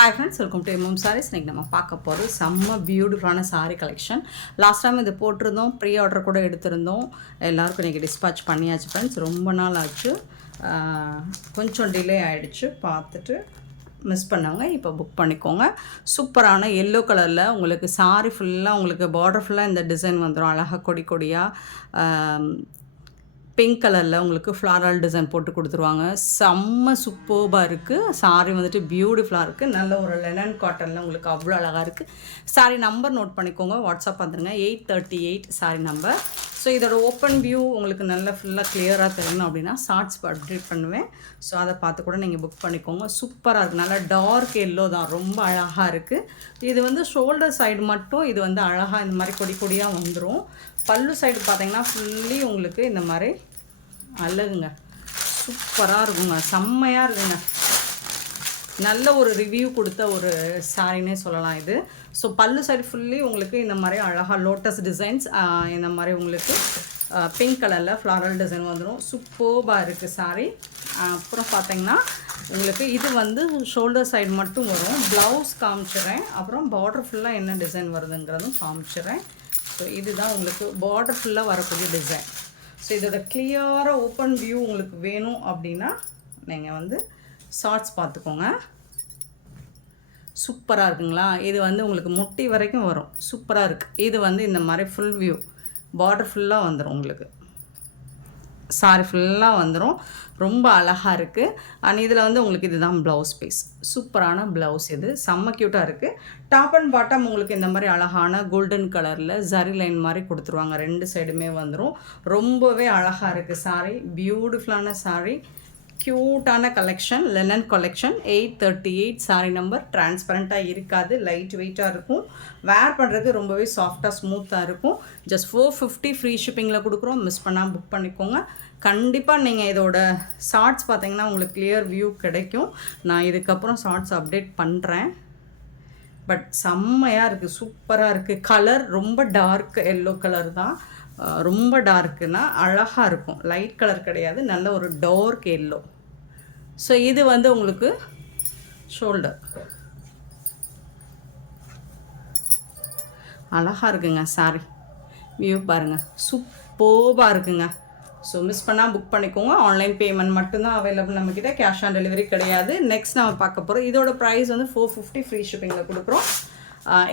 Hi friends, welcome to MM Sarees. இன்னைக்கு நம்ம பார்க்க போகிறது செம்ம பியூட்டிஃபுல்லான சாரீ கலெக்ஷன். லாஸ்ட் டைம் இது போட்டிருந்தோம், ப்ரீ ஆர்டர் கூட எடுத்திருந்தோம். எல்லாருக்கும் இன்றைக்கி டிஸ்பேச் பண்ணியாச்சு ஃப்ரெண்ட்ஸ். ரொம்ப நாள் ஆச்சு, கொஞ்சம் டிலே ஆகிடுச்சு. பார்த்துட்டு மிஸ் பண்ணவங்க இப்போ புக் பண்ணிக்கோங்க. சூப்பரான எல்லோ கலரில் உங்களுக்கு சாரீ ஃபுல்லாக உங்களுக்கு பார்டர் ஃபுல்லாக இந்த டிசைன் வந்துடும். அழகாக கொடி கொடியாக பிங்க் கலரில் உங்களுக்கு ஃப்ளாரல் டிசைன் போட்டு கொடுத்துருவாங்க. செம்ம சூப்பர்பாக இருக்குது. சாரீ வந்துட்டு பியூட்டிஃபுல்லாக இருக்குது. நல்ல ஒரு லெனன் காட்டனில் உங்களுக்கு அவ்வளோ அழகாக இருக்குது. சாரீ நம்பர் நோட் பண்ணிக்கோங்க, வாட்ஸ்அப் வந்துடுங்க. 838 சாரீ நம்பர். ஸோ இதோட ஓப்பன் வியூ உங்களுக்கு நல்லா ஃபுல்லாக கிளியராக தெரியணும் அப்படின்னா ஷார்ட்ஸ் அப்டேட் பண்ணுவேன். ஸோ அதை பார்த்து கூட நீங்கள் புக் பண்ணிக்கோங்க. சூப்பராக இருக்குது. நல்லா டார்க் எல்லோ தான், ரொம்ப அழகாக இருக்குது. இது வந்து ஷோல்டர் சைடு மட்டும் இது வந்து அழகாக இந்த மாதிரி கொடி கொடியாக வந்துடும். பல்லு சைடு பார்த்தீங்கன்னா ஃபுல்லி உங்களுக்கு இந்த மாதிரி அழகுங்க, சூப்பராக இருக்குங்க, செம்மையாக இருக்குங்க. நல்ல ஒரு ரிவ்யூ கொடுத்த ஒரு சாரின்னே சொல்லலாம் இது. ஸோ பல்லு சைடு ஃபுல்லி உங்களுக்கு இந்த மாதிரி அழகாக லோட்டஸ் டிசைன்ஸ், இந்த மாதிரி உங்களுக்கு பிங்க் கலரில் ஃப்ளாரல் டிசைன் வந்துடும். சூப்பர்பாக இருக்குது சாரி. அப்புறம் பார்த்தீங்கன்னா உங்களுக்கு இது வந்து ஷோல்டர் சைடு மட்டும் வரும். ப்ளவுஸ் காமிச்சிடுறேன், அப்புறம் பார்டர் ஃபுல்லாக என்ன டிசைன் வருதுங்கிறதும் காமிச்சிடுறேன். ஸோ இதுதான் உங்களுக்கு பார்டர் ஃபுல்லாக வரக்கூடிய டிசைன். ஸோ இதோட கிளியராக ஓப்பன் வியூ உங்களுக்கு வேணும் அப்படின்னா நீங்கள் வந்து ஷார்ட்ஸ் பார்த்துக்கோங்க. சூப்பராக இருக்குங்களா? இது வந்து உங்களுக்கு முட்டி வரைக்கும் வரும். சூப்பராக இருக்குது. இது வந்து இந்த மாதிரி ஃபுல் வியூ பார்டர் ஃபுல்லாக வந்துடும். உங்களுக்கு சாரி ஃபுல்லாக வந்துடும். ரொம்ப அழகாக இருக்குது. அண்ட் இதில் வந்து உங்களுக்கு இதுதான் ப்ளவுஸ் பீஸ். சூப்பரான ப்ளவுஸ், இது செம்ம க்யூட்டாக இருக்குது. டாப் அண்ட் பாட்டம் உங்களுக்கு இந்த மாதிரி அழகான கோல்டன் கலரில் ஜரி லைன் மாதிரி கொடுத்துருவாங்க. ரெண்டு சைடுமே வந்துடும். ரொம்பவே அழகாக இருக்குது சாரி. பியூட்டிஃபுல்லான சாரி, க்யூட்டான collection, linen collection. 838 sari number. டிரான்ஸ்பரண்ட்டாக இருக்காது, லைட் வெயிட்டாக இருக்கும். வேர் பண்ணுறதுக்கு ரொம்பவே சாஃப்டாக ஸ்மூத்தாக இருக்கும். ஜஸ்ட் 450 ஃப்ரீ ஷிப்பிங்கில் கொடுக்குறோம். மிஸ் பண்ணாமல் புக் பண்ணிக்கோங்க. கண்டிப்பாக நீங்கள் இதோட ஷார்ட்ஸ் பார்த்தீங்கன்னா உங்களுக்கு கிளியர் வியூ கிடைக்கும். நான் இதுக்கப்புறம் ஷார்ட்ஸ் அப்டேட் பண்ணுறேன். பட் செம்மையாக இருக்குது, சூப்பராக இருக்குது. கலர் ரொம்ப டார்க் எல்லோ கலர் தான். ரொம்ப டார்க்குன்னா அழகாக இருக்கும். லைட் கலர் கிடையாது, நல்ல ஒரு டார்க் எல்லோ. ஸோ இது வந்து உங்களுக்கு ஷோல்டர் அழகாக இருக்குங்க. சாரி வியூ பாருங்கள், சூப்பராக இருக்குங்க. ஸோ மிஸ் பண்ணால் புக் பண்ணிக்கோங்க. ஆன்லைன் பேமெண்ட் மட்டும்தான் அவைலபிள் நம்மக்கிட்ட, கேஷ் ஆன் டெலிவரி கிடையாது. நெக்ஸ்ட் நம்ம பார்க்க போகிறோம். இதோட ப்ரைஸ் வந்து 450 ஃப்ரீ ஷிப்பிங்கில் கொடுக்குறோம்.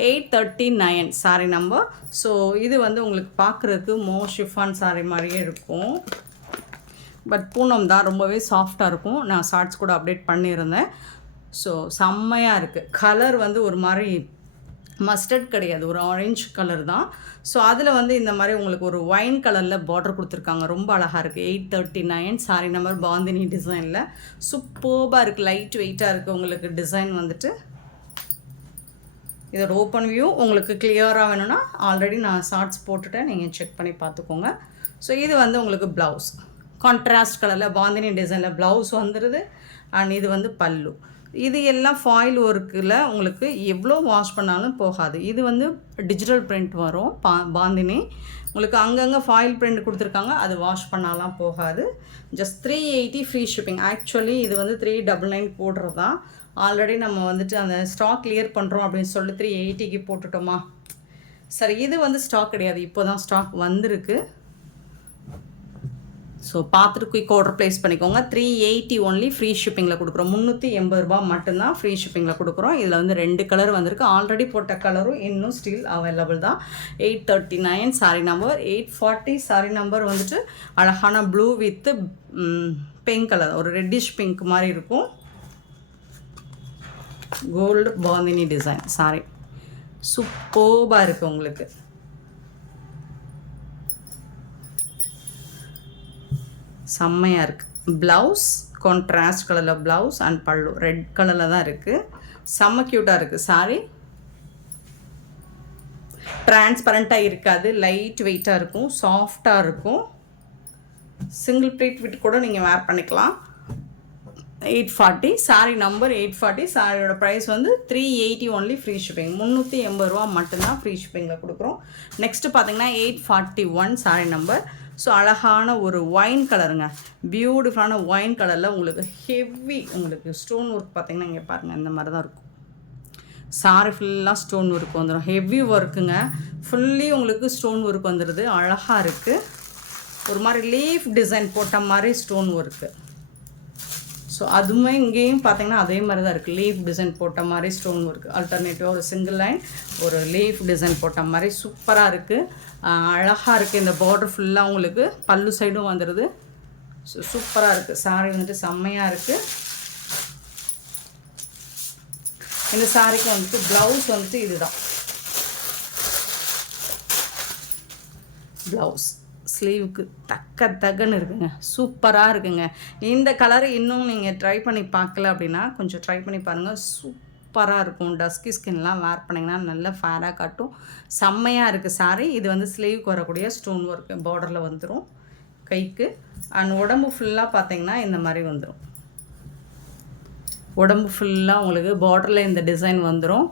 839 சாரி நம்பர். ஸோ இது வந்து உங்களுக்கு பார்க்குறதுக்கு ஷிஃபான் சாரி மாதிரியே இருக்கும். பட் பூனம் தான், ரொம்பவே சாஃப்டாக இருக்கும். நான் ஷார்ட்ஸ் கூட அப்டேட் பண்ணியிருந்தேன். ஸோ செம்மையாக இருக்குது. கலர் வந்து ஒரு மாதிரி மஸ்டர்ட் கிடையாது, ஒரு ஆரஞ்சு கலர் தான். ஸோ அதில் வந்து இந்த மாதிரி உங்களுக்கு ஒரு ஒயின் கலரில் பார்டர் கொடுத்துருக்காங்க. ரொம்ப அழகாக இருக்குது. 839 சாரி நம்பர். பாந்தினி டிசைனில் சூப்பர்பாக இருக்குது. லைட் வெயிட்டாக இருக்குது. உங்களுக்கு டிசைன் வந்துட்டு இதோட ஓப்பன் வியூ உங்களுக்கு கிளியராக வேணும்னா ஆல்ரெடி நான் ஷார்ட்ஸ் போட்டுட்டேன், நீங்கள் செக் பண்ணி பார்த்துக்கோங்க. ஸோ இது வந்து உங்களுக்கு ப்ளவுஸ் கான்ட்ராஸ்ட் கலரில் பாந்தினி டிசைனில் ப்ளவுஸ் வந்துடுது. அண்ட் இது வந்து பல்லு. இது எல்லாம் ஃபாயில் ஒர்க்கில் உங்களுக்கு எவ்வளோ வாஷ் பண்ணாலும் போகாது. இது வந்து டிஜிட்டல் பிரிண்ட் வரும். பாந்தினி உங்களுக்கு அங்கங்கே ஃபாயில் பிரிண்ட் கொடுத்துருக்காங்க, அது வாஷ் பண்ணாலாம் போகாது. Just 380 free shipping. ஆக்சுவலி இது வந்து 399 போடுறது தான். ஆல்ரெடி நம்ம வந்துட்டு அந்த ஸ்டாக் கிளியர் பண்ணுறோம் அப்படின்னு சொல்லி 380க்கு போட்டுட்டோமா. சரி, இது வந்து ஸ்டாக் கிடையாது, இப்போ தான் ஸ்டாக் வந்திருக்கு. ஸோ பார்த்துட்டு குயிக் ஆர்டர் ப்ளேஸ் பண்ணிக்கோங்க. 380 ஒன்லி ஃப்ரீ ஷிப்பிங்கில் கொடுக்குறோம். 380 ரூபா மட்டும்தான் ஃப்ரீ ஷிப்பிங்கில் கொடுக்குறோம். இதில் வந்து 2 கலர் வந்திருக்கு. ஆல்ரெடி போட்ட கலரும் இன்னும் ஸ்டில் அவைலபிள் தான். 839 சாரி நம்பர். 840 சாரி நம்பர் வந்துட்டு அழகான ப்ளூ வித்து பிங்க் கலர், ஒரு ரெட்டிஷ் பிங்க் மாதிரி இருக்கும். Gold bandhani design sari. சூப்பர்பாக இருக்குது. உங்களுக்கு செம்மையாக இருக்குது. ப்ளவுஸ் கான்ட்ராஸ்ட் கலரில் ப்ளவுஸ் அண்ட் பல்லு ரெட் கலரில் தான் இருக்குது. செம்ம க்யூட்டாக இருக்குது சாரி. டிரான்ஸ்பரண்ட்டாக இருக்காது, லைட் வெயிட்டாக இருக்கும், சாஃப்டாக இருக்கும். சிங்கிள் ப்ளேட் விட்டு கூட நீங்கள் வேர் பண்ணிக்கலாம். 840 சாரி நம்பர். 840 சாரியோட ப்ரைஸ் வந்து 380 ஒன்லி ஃப்ரீ ஷிப்பிங். 380 ரூபா மட்டும்தான் ஃப்ரீ ஷிப்பிங்கில் கொடுக்குறோம். நெக்ஸ்ட்டு பார்த்தீங்கன்னா 841 சாரி நம்பர். ஸோ அழகான ஒரு ஒயின் கலருங்க, பியூட்டிஃபுல்லான ஒயின் கலரில் உங்களுக்கு ஹெவி உங்களுக்கு ஸ்டோன் ஒர்க் பார்த்தீங்கன்னா இங்கே பாருங்கள் இந்த மாதிரி தான் இருக்கும். சாரி ஃபுல்லாக ஸ்டோன் ஒர்க் வந்துடும். ஹெவி ஒர்க்குங்க. ஃபுல்லி உங்களுக்கு ஸ்டோன் ஒர்க் வந்துடுது. அழகாக இருக்குது. ஒரு மாதிரி லீஃப் டிசைன் போட்ட மாதிரி ஸ்டோன் ஒர்க்கு. ஸோ அதுவுமே இங்கேயும் பார்த்தீங்கன்னா அதே மாதிரி தான் இருக்குது. லீஃப் டிசைன் போட்ட மாதிரி ஸ்டோன் ஒர்க். ஆல்டர்னேட்டிவாக ஒரு சிங்கிள் லைன் ஒரு லீஃப் டிசைன் போட்ட மாதிரி சூப்பராக இருக்குது. அழகாக இருக்குது. இந்த பார்டர் ஃபுல்லாக உங்களுக்கு பல்லு சைடும் வந்துடுது. ஸோ சூப்பராக இருக்குது. சாரி வந்துட்டு செம்மையாக இருக்குது. இந்த சாரிக்கு வந்துட்டு ப்ளவுஸ் வந்துட்டு இதுதான். ப்ளவுஸ் ஸ்லீவுக்கு தக்கன்னு இருக்குங்க. சூப்பராக இருக்குங்க. இந்த கலர் இன்னும் நீங்கள் ட்ரை பண்ணி பார்க்கல அப்படின்னா கொஞ்சம் ட்ரை பண்ணி பாருங்கள். சூப்பராக இருக்கும். டஸ்கி ஸ்கின்லாம் வேர் பண்ணிங்கன்னா நல்லா ஃபேராக காட்டும். செம்மையாக இருக்குது சாரி. இது வந்து ஸ்லீவுக்கு வரக்கூடிய ஸ்டோன் ஒர்க் பார்டரில் வந்துடும் கைக்கு. அண்ட் உடம்பு ஃபுல்லாக பார்த்தீங்கன்னா இந்த மாதிரி வந்துடும். உடம்பு ஃபுல்லாக உங்களுக்கு பார்டரில் இந்த டிசைன் வந்துடும்.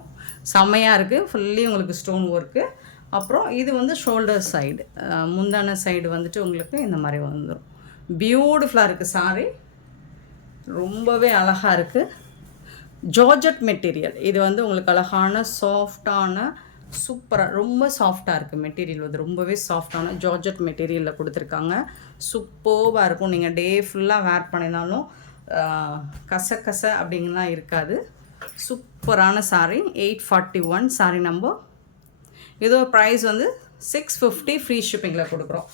செம்மையாக இருக்குது. ஃபுல்லி உங்களுக்கு ஸ்டோன் ஒர்க்கு. அப்புறம் இது வந்து ஷோல்டர் சைடு, முந்தான சைடு வந்துட்டு உங்களுக்கு இந்த மாதிரி வந்துடும். பியூட்டிஃபுல்லாக இருக்குது சாரி. ரொம்பவே அழகாக இருக்குது. Georgette material. இது வந்து உங்களுக்கு அழகான சாஃப்டான சூப்பராக ரொம்ப சாஃப்டாக இருக்குது மெட்டீரியல் வந்து. ரொம்பவே சாஃப்டான ஜார்ஜெட் மெட்டீரியலில் கொடுத்துருக்காங்க. சூப்பராக இருக்கும். நீங்கள் டே ஃபுல்லாக வேர் பண்ணினாலும் கச அப்படிங்கலாம் இருக்காது. சூப்பரான சாரி. 841 sorry number. இதோட ப்ரைஸ் வந்து 650 ஃப்ரீ ஷிப்பிங்கில் கொடுக்குறோம்.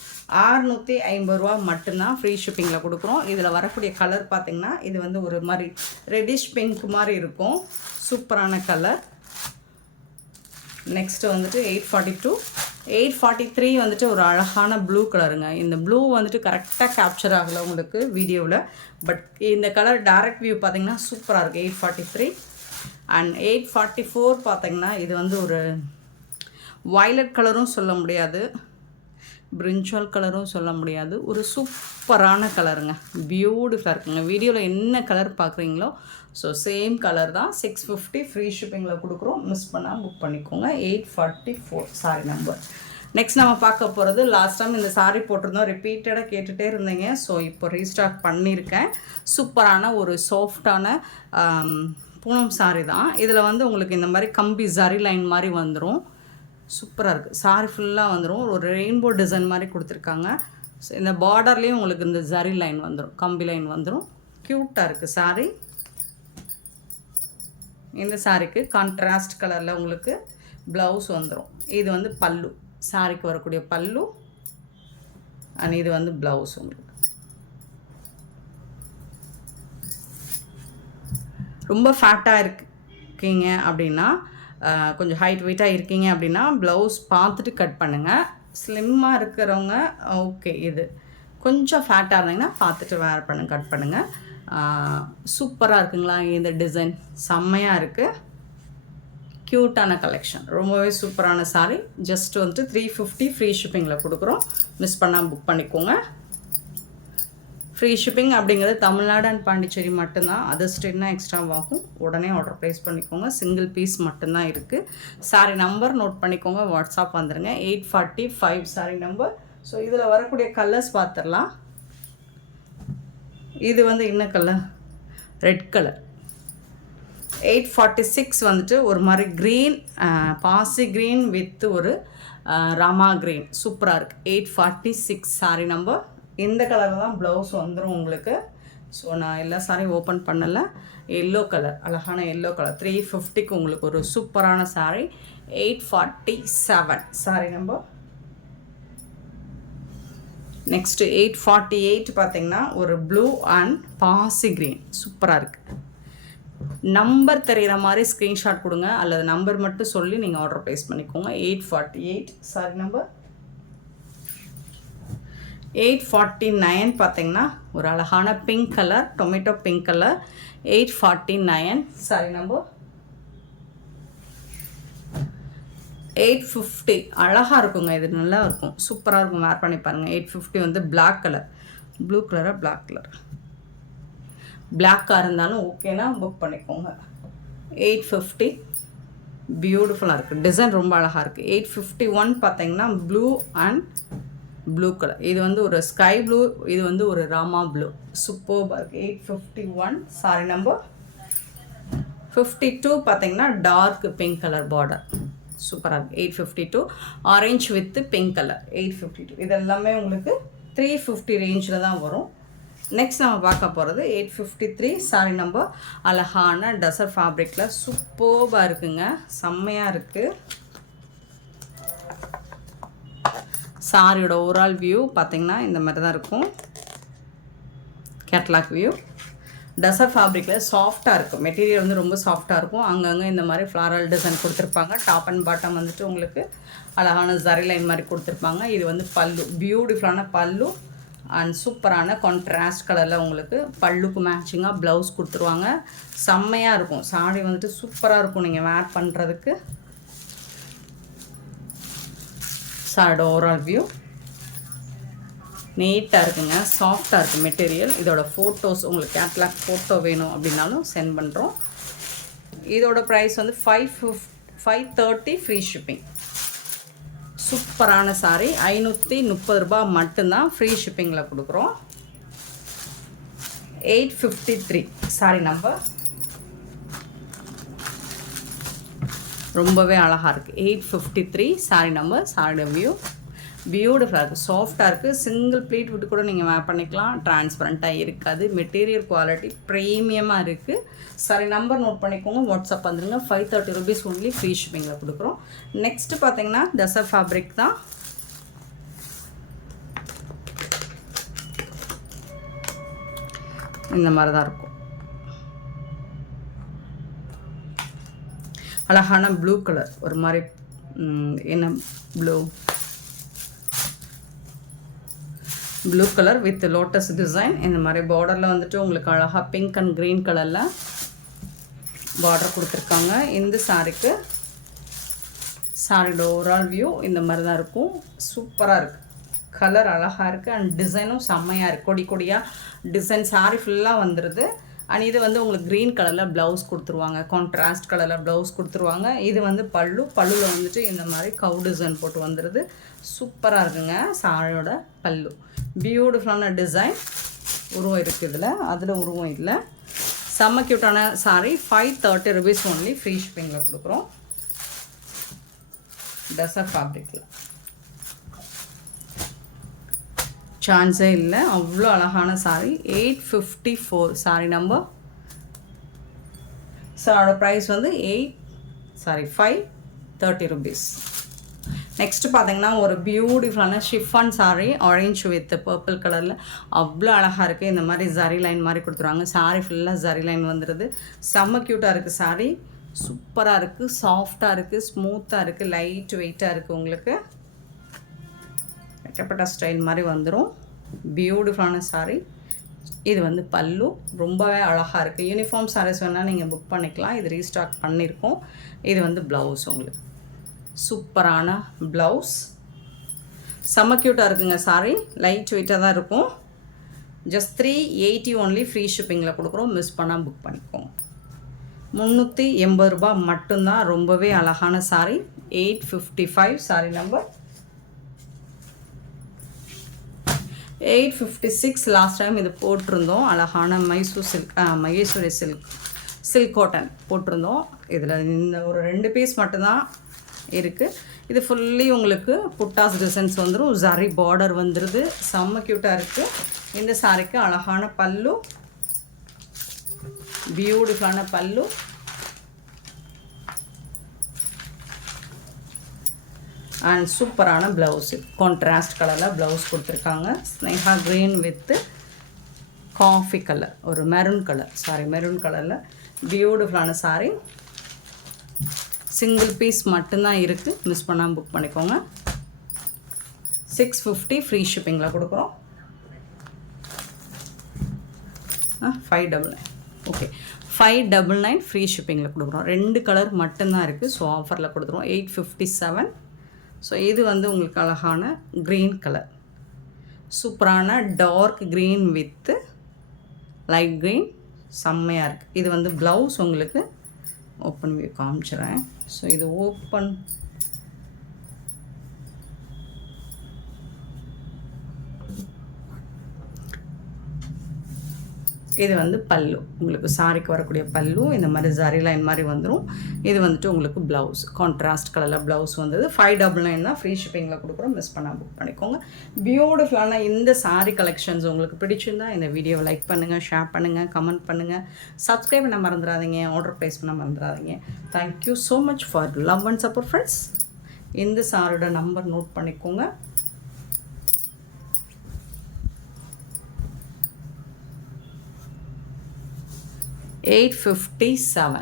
650 ரூபா மட்டும்தான் ஃப்ரீ ஷிப்பிங்கில் கொடுக்குறோம். இதில் வரக்கூடிய கலர் பார்த்திங்கன்னா இது வந்து ஒரு மாதிரி ரெட்டிஷ் பிங்க் மாதிரி இருக்கும். சூப்பரான கலர். நெக்ஸ்ட்டு வந்துட்டு 842. 843 வந்துட்டு ஒரு அழகான ப்ளூ கலருங்க. இந்த ப்ளூ வந்துட்டு கரெக்டாக கேப்சர் ஆகலை உங்களுக்கு வீடியோவில். பட் இந்த கலர் டைரக்ட் வியூ பார்த்திங்கன்னா சூப்பராக இருக்குது. 843. அண்ட் 844 பார்த்திங்கன்னா இது வந்து ஒரு வயலட் கலரும் சொல்ல முடியாது, பிரிஞ்சால் கலரும் சொல்ல முடியாது. ஒரு சூப்பரான கலருங்க. பியூட்டிஃபுல்லாக இருக்குங்க. வீடியோவில் என்ன கலர் பார்க்குறீங்களோ ஸோ சேம் கலர் தான். 650 ஃப்ரீ ஷிப்பிங்கில் கொடுக்குறோம். மிஸ் பண்ணால் புக் பண்ணிக்கோங்க. 844 சாரி நம்பர். நெக்ஸ்ட் நம்ம பார்க்க போகிறது, லாஸ்ட் டைம் இந்த சாரீ போட்டிருந்தோம், ரிப்பீட்டடாக கேட்டுகிட்டே இருந்தீங்க. ஸோ இப்போ ரீஸ்டாக் பண்ணியிருக்கேன். சூப்பரான ஒரு சாஃப்டான பூனம் சாரீ தான். இதில் வந்து உங்களுக்கு இந்த மாதிரி கம்பி ஜரி லைன் மாதிரி வந்துடும். சூப்பராக இருக்குது. சாரி ஃபுல்லாக வந்துடும். ஒரு ரெயின்போ டிசைன் மாதிரி கொடுத்துருக்காங்க. ஸோ இந்த பார்டர்லேயும் உங்களுக்கு இந்த ஜரி லைன் வந்துடும், கம்பி லைன் வந்துடும். க்யூட்டாக இருக்குது சாரி. இந்த சாரிக்கு கான்ட்ராஸ்ட் கலரில் உங்களுக்கு ப்ளவுஸ் வந்துடும். இது வந்து பல்லு, சாரிக்கு வரக்கூடிய பல்லு. அண்ட் இது வந்து ப்ளவுஸ் உங்களுக்கு. ரொம்ப ஃபேட்டாக இருக்கீங்க அப்படின்னா, கொஞ்சம் ஹைட் வெயிட்டாக இருக்கீங்க அப்படின்னா ப்ளவுஸ் பார்த்துட்டு கட் பண்ணுங்கள். ஸ்லிம்மாக இருக்கிறவங்க ஓகே. இது கொஞ்சம் ஃபேட்டாக இருந்தீங்கன்னா பார்த்துட்டு வேர் பண்ணுங்க, கட் பண்ணுங்கள். சூப்பராக இருக்குங்களா இந்த டிசைன்? செம்மையாக இருக்குது. க்யூட்டான கலெக்ஷன். ரொம்பவே சூப்பரான சாரி. ஜஸ்ட் வந்துட்டு 350 ஃப்ரீ ஷிப்பிங்கில் கொடுக்குறோம். மிஸ் பண்ணாமல் புக் பண்ணிக்கோங்க. ஃப்ரீ ஷிப்பிங் அப்படிங்கிறது தமிழ்நாடு அண்ட் பாண்டிச்சேரி மட்டும்தான். அதர் ஸ்டேட்னா எக்ஸ்ட்ரா ஆகும். உடனே ஆர்டர் ப்ளேஸ் பண்ணிக்கோங்க. சிங்கிள் பீஸ் மட்டும்தான் இருக்குது. சாரி நம்பர் நோட் பண்ணிக்கோங்க. வாட்ஸ்அப் வந்துடுங்க. 845 சாரி நம்பர். ஸோ இதில் வரக்கூடிய கலர்ஸ் பார்த்துடலாம். இது வந்து என்ன கலர்? Red colour. 846 வந்துட்டு ஒரு மாதிரி க்ரீன், பாசி க்ரீன் வித் ஒரு ராமா க்ரீன். சூப்பராக இருக்குது. 846 சாரி நம்பர். இந்த கலரில் தான் ப்ளவுஸ் வந்துடும் உங்களுக்கு. ஸோ நான் எல்லா சாரியும் ஓப்பன் பண்ணலை. எல்லோ கலர், அழகான எல்லோ கலர். 350க்கு உங்களுக்கு ஒரு சூப்பரான சாரி. 847 sorry number. நெக்ஸ்ட்டு 848 பார்த்திங்கன்னா ஒரு ப்ளூ அண்ட் பாசி க்ரீன். சூப்பராக இருக்குது. நம்பர் தெரிகிற மாதிரி ஸ்க்ரீன்ஷாட் கொடுங்க, அல்லது நம்பர் மட்டும் சொல்லி நீங்கள் ஆர்டர் ப்ளேஸ் பண்ணிக்கோங்க. 848 சாரி நம்பர். 849 பார்த்திங்கன்னா ஒரு அழகான pink colour, tomato pink colour. 849 sorry number. 850 அழகாக இருக்குங்க. இது நல்லா இருக்கும், சூப்பராக இருக்கும். வேர் பண்ணி பாருங்கள். 850 வந்து பிளாக் கலர், ப்ளூ கலராக பிளாக் கலர். பிளாக்காக இருந்தாலும் ஓகேனா புக் பண்ணிக்கோங்க. 850 பியூட்டிஃபுல்லாக இருக்குது. டிசைன் ரொம்ப அழகாக இருக்குது. 851 பார்த்திங்கன்னா ப்ளூ அண்ட் ப்ளூ கலர். இது வந்து ஒரு ஸ்கை ப்ளூ, இது வந்து ஒரு ராமா ப்ளூ. சூப்பராக இருக்குது. 851 சாரி நம்பர். 52 பார்த்தீங்கன்னா டார்க் பிங்க் கலர் பார்டர் சூப்பராக இருக்குது. 852 ஆரஞ்ச் வித் பிங்க் கலர் 852. இது எல்லாமே உங்களுக்கு 350 ரேஞ்சில் தான் வரும். நெக்ஸ்ட் நம்ம பார்க்க போகிறது 853 சாரி நம்பர். அழகான டசர் ஃபேப்ரிக்கில் சூப்பர்பாக இருக்குங்க, செம்மையாக இருக்குது. சாரியோட ஓவரால் வியூ பார்த்திங்கன்னா இந்த மாதிரி தான் இருக்கும். கேட்லாக் வியூ டசர் ஃபேப்ரிக்கில் சாஃப்டாக இருக்கும். மெட்டீரியல் வந்து ரொம்ப சாஃப்டாக இருக்கும். அங்கங்கே இந்த மாதிரி ஃப்ளாரல் டிசைன் கொடுத்துருப்பாங்க. டாப் அண்ட் பாட்டம் வந்துட்டு உங்களுக்கு அழகான ஜரி லைன் மாதிரி கொடுத்துருப்பாங்க. இது வந்து பல்லு, பியூட்டிஃபுல்லான பல்லு அண்ட் சூப்பரான கான்ட்ராஸ்ட் கலரில் உங்களுக்கு பல்லுக்கு மேட்சிங்காக ப்ளவுஸ் கொடுத்துருவாங்க. செம்மையாக இருக்கும். சாரி வந்துட்டு சூப்பராக இருக்கும் நீங்கள் வேர் பண்ணுறதுக்கு. சாரியோட ஓவரால் வியூ நீட்டாக இருக்குங்க, சாஃப்டாக இருக்குது மெட்டீரியல். இதோட ஃபோட்டோஸ் உங்களுக்கு கேட்லாக் ஃபோட்டோ வேணும் அப்படின்னாலும் சென்ட் பண்ணுறோம். இதோட ப்ரைஸ் வந்து 530 ஃப்ரீ ஷிப்பிங். சூப்பரான சாரி 530 ரூபா மட்டும்தான் ஃப்ரீ ஷிப்பிங்கில் கொடுக்குறோம். 853 சாரி நம்பர். ரொம்பவே அழகாக இருக்குது. 853 சாரி நம்பர். சாரியோட வியூ பியூட்டிஃபுல்லாக இருக்குது, சாஃப்டாக இருக்குது. சிங்கிள் ப்ளீட் விட்டு கூட நீங்கள் வேர் பண்ணிக்கலாம். டிரான்ஸ்பரண்ட்டாக இருக்காது. மெட்டீரியல் குவாலிட்டி ப்ரீமியமாக இருக்குது. சாரி நம்பர் நோட் பண்ணிக்கோங்க, வாட்ஸ்அப் வந்துடுங்க. 530 ருபீஸ் ஒன்லி ஃப்ரீ ஷிப்பிங்கில் கொடுக்குறோம். நெக்ஸ்ட்டு பார்த்தீங்கன்னா டசர் ஃபேப்ரிக் தான். இந்த மாதிரி தான் இருக்கும். அழகான ப்ளூ கலர், ஒரு மாதிரி என்ன blue colour with lotus design. இந்த மாதிரி பார்டரில் வந்துட்டு உங்களுக்கு அழகாக பிங்க் அண்ட் க்ரீன் கலரில் பார்டர் கொடுத்துருக்காங்க. இந்த சாரிக்கு சாரியோட ஓவரால் வியூ இந்த மாதிரி தான் இருக்கும். சூப்பராக இருக்குது, கலர் அழகாக இருக்குது அண்ட் டிசைனும் செம்மையாக இருக்குது. கொடி கொடியாக டிசைன் சாரி ஃபுல்லாக வந்துடுது. அண்ட் இது வந்து உங்களுக்கு க்ரீன் கலரில் ப்ளவுஸ் கொடுத்துருவாங்க, கான்ட்ராஸ்ட் கலரில் ப்ளவுஸ் கொடுத்துருவாங்க. இது வந்து பல்லுவில் வந்துட்டு இந்த மாதிரி கவு டிசைன் போட்டு வந்துடுது. சூப்பராக இருக்குங்க சாரியோட பல்லு. பியூட்டிஃபுல்லான டிசைன். உருவம் இருக்குது இதில், அதில் உருவம் இல்லை. செம்ம க்யூட்டான சாரி. 530 ருபீஸ் ஒன்லி ஃப்ரீ ஷிப்பிங்கில் கொடுக்குறோம். டசர் ஃபேப்ரிக்கில் சான்ஸே இல்லை, அவ்வளோ அழகான சாரி. 854 sorry number. சாரோட ப்ரைஸ் வந்து 530 ருபீஸ். நெக்ஸ்ட்டு பார்த்தீங்கன்னா ஒரு பியூட்டிஃபுல்லான chiffon sorry, orange with purple கலரில் அவ்வளோ அழகாக இருக்குது. இந்த மாதிரி ஜரி லைன் மாதிரி கொடுத்துருவாங்க. சாரி ஃபுல்லாக ஜரி லைன் வந்துடுது. செம்ம க்யூட்டாக இருக்குது சாரி. சூப்பராக இருக்குது, சாஃப்டாக இருக்குது, ஸ்மூத்தாக இருக்குது, லைட் வெயிட்டாக இருக்குது. உங்களுக்கு வெட்டப்பட்ட ஸ்டைல் மாதிரி வந்துடும். பியூட்டிஃபுல்லான சாரி. இது வந்து பல்லு, ரொம்பவே அழகாக இருக்குது. யூனிஃபார்ம் சாரீஸ் வேணால் நீங்கள் புக் பண்ணிக்கலாம். இது ரீஸ்டாக் பண்ணியிருக்கோம். இது வந்து ப்ளவுஸ் உங்களுக்கு சூப்பரான ப்ளவுஸ். செம்ம க்யூட்டாக இருக்குங்க சாரி. லைட் வெயிட்டாக தான் இருக்கும். ஜஸ்ட் 380 ஒன்லி ஃப்ரீ ஷிப்பிங்கில் கொடுக்குறோம். மிஸ் பண்ணால் புக் பண்ணிக்கோங்க. 380 ரூபா மட்டும்தான். ரொம்பவே அழகான sorry. 855 sorry number. 856 last time இது போட்டிருந்தோம். அழகான மகேஸ்வரி சில்க் காட்டன் போட்டிருந்தோம். இதில் இந்த ஒரு 2 பீஸ் மட்டும்தான் இருக்குது. இது ஃபுல்லி உங்களுக்கு புட்டாஸ் டிசைன்ஸ் வந்துடும். ஜரி பார்டர் வந்துடுது. செம்ம க்யூட்டாக இருக்குது. இந்த சாரிக்கு அழகான பல்லு, பியூட்டிஃபுல்லான பல்லு அண்ட் சூப்பரான ப்ளவுஸு. கான்ட்ராஸ்ட் கலரில் ப்ளவுஸ் கொடுத்துருக்காங்க. Sneha green with coffee colour, ஒரு மெரூன் கலரில் பியூட்டிஃபுல்லான சாரி. சிங்கிள் பீஸ் மட்டும்தான் இருக்குது. மிஸ் பண்ணாமல் புக் பண்ணிக்கோங்க. 650 ஃப்ரீ ஷிப்பிங்கில் கொடுக்குறோம். 599 ஓகே, 599 ஃப்ரீ ஷிப்பிங்கில் கொடுக்குறோம். 2 கலர் மட்டும்தான் இருக்குது. ஸோ ஆஃபரில் கொடுத்துருவோம். 857. ஸோ இது வந்து உங்களுக்கு அழகான க்ரீன் கலர், சூப்பரான dark green with light green, செம்மையாக இருக்குது. இது வந்து ப்ளவுஸ் உங்களுக்கு ஓப்பன் வியூ காமிச்சிடுறேன். ஸோ இது ஓப்பன் இது வந்து பல்லு, உங்களுக்கு சாரிக்கு வரக்கூடிய பல்லு இந்த மாதிரி ஜரி லைன் மாதிரி வந்துடும். இது வந்துட்டு உங்களுக்கு ப்ளவுஸ், கான்ட்ராஸ்ட் கலரில் ப்ளவுஸ் வந்தது. 599 தான், ஃப்ரீ ஷிப்பிங்கில் கொடுக்குறோம். மிஸ் பண்ணால் புக் பண்ணிக்கோங்க. பியூட்டிஃபுல்லான இந்த சாரீ கலெக்ஷன்ஸ் உங்களுக்கு பிடிச்சிருந்தா இந்த வீடியோவை லைக் பண்ணுங்கள், ஷேர் பண்ணுங்கள், கமெண்ட் பண்ணுங்கள், சப்ஸ்கிரைப் பண்ண மறந்துடாதீங்க, ஆர்டர் ப்ளேஸ் பண்ண மறந்துடாதீங்க. Thank you so much for love and support friends. இந்த சாரோட நம்பர் நோட் பண்ணிக்கோங்க. 857.